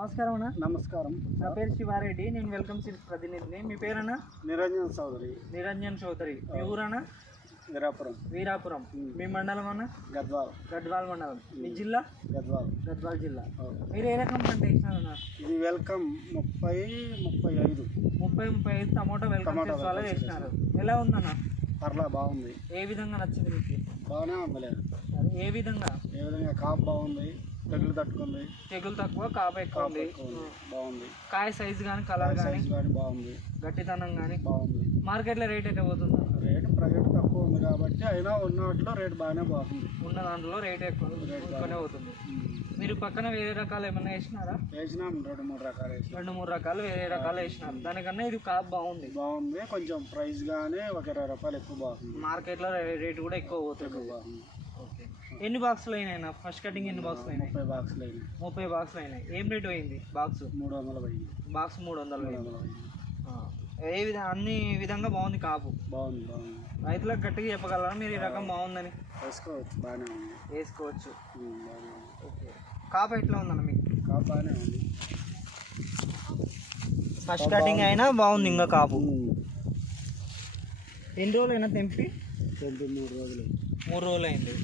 నమస్కారం అన్న. నమస్కారం. నా పేరు శివారెడ్డి. నేను వెల్కమ్ సీడ్స్ ప్రతినిధిని. మీ పేరన్నా? నిరంజన్ చౌదరి. నిరంజన్ చౌదరి. మీ ఊరన్నా? వీరాపురం. వీరాపురం. మీ మండలం అన్న? గద్వాల్. గద్వాల్ మండలం. మీ జిల్లా? గద్వాల్. గద్వాల్ జిల్లా. మీరు ఏ రకం పంట వేసినారన్న? ఇది వెల్కమ్ 30-35. 30-35 టమాటో వెల్కమ్ సీడ్స్ వల్ల వేసినారు. ఎలా ఉందన్న? పర్లా బాగుంది. ఏ విధంగా నచ్చింది మీకు? బాగానే ఉంది. లేదు ఏ విధంగా? కాపు బాగుంది, తెగులు తట్టుకుంది. తెగులు తక్కువ, కాపు ఎక్కువ ఉంది. బాగుంది. కాయ సైజు కానీ కలర్ కానీ బాగుంది. గట్టితనం కానీ బాగుంది. మార్కెట్లో రేట్ ఎట్లా పోతుంది? రేటు ప్రైవేట్ తక్కువ ఉంది కాబట్టి అయినా ఉన్న వాటిలో రేటు బాగానే బాగుంది. ఉన్న దాంట్లో రేట్ ఎక్కువనే అవుతుంది. మీరు పక్కన వేరే రకాలు ఏమన్నా వేసినారా? వేసినాం 2-3 రకాలు వేసినాం. 2-3 రకాలు వేరే రకాలు వేసినారు. దానికన్నా ఇది కాపు బాగుంది. కొంచెం ప్రైస్ కానీ ఒక 20 రూపాయలు ఎక్కువ బాగుంది. మార్కెట్లో రేటు కూడా ఎక్కువ పోతుంది. బాగుంది. ఓకే. ఎన్ని బాక్సులు అయినాయి? ఫస్ట్ కటింగ్ ఎన్ని బాక్సులు అయినాయి? 30 బాక్సులు అయినాయి. 30 బాక్సులు అయినాయి. ఏం రేటు అయింది బాక్స్? 300 అయింది. బాక్స్ 300 అయింది. ఏ విధంగా అన్ని విధంగా బాగుంది కాపు. బాగుంది. రైతులకు గట్టిగా చెప్పగలరా మీరు ఈ రకం బాగుందని? వేసుకోవచ్చు. బాగానే ఉంది. వేసుకోవచ్చు. బాగానే ఉంది. ఓకే. కాపు ఎట్లా ఉందన్న మీకు? కాపు బాగానే ఉంది. ఫస్ట్ కటింగ్ అయినా బాగుంది. ఇంకా కాపు ఎన్ని రోజులు అయినా తెంపి? 3 రోజులు. 3 రోజులు అయింది.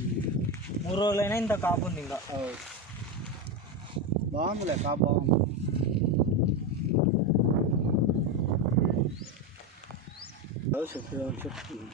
3 రోజులైనా ఇంత కాపు ఉంది. ఇంకా బాగుందిలే. కాపు బాగుంది. చెప్తున్నాను.